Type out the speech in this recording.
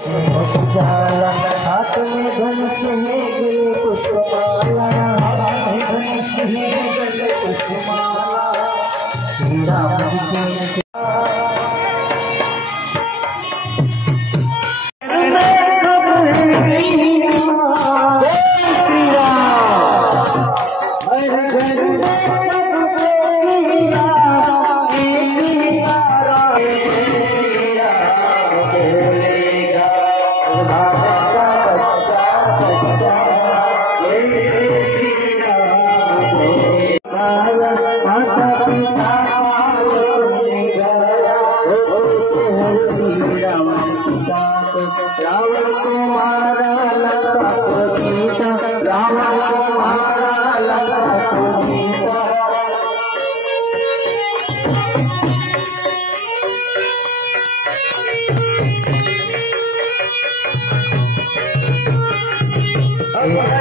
जाला हाथ में धनुष है गले पुष्पमाला, हाथ में धनुष है गले पुष्पमाला। श्री राम जी के रावण को मारा लंका को सीता, रावण को मारा लंका को सीता। Hey!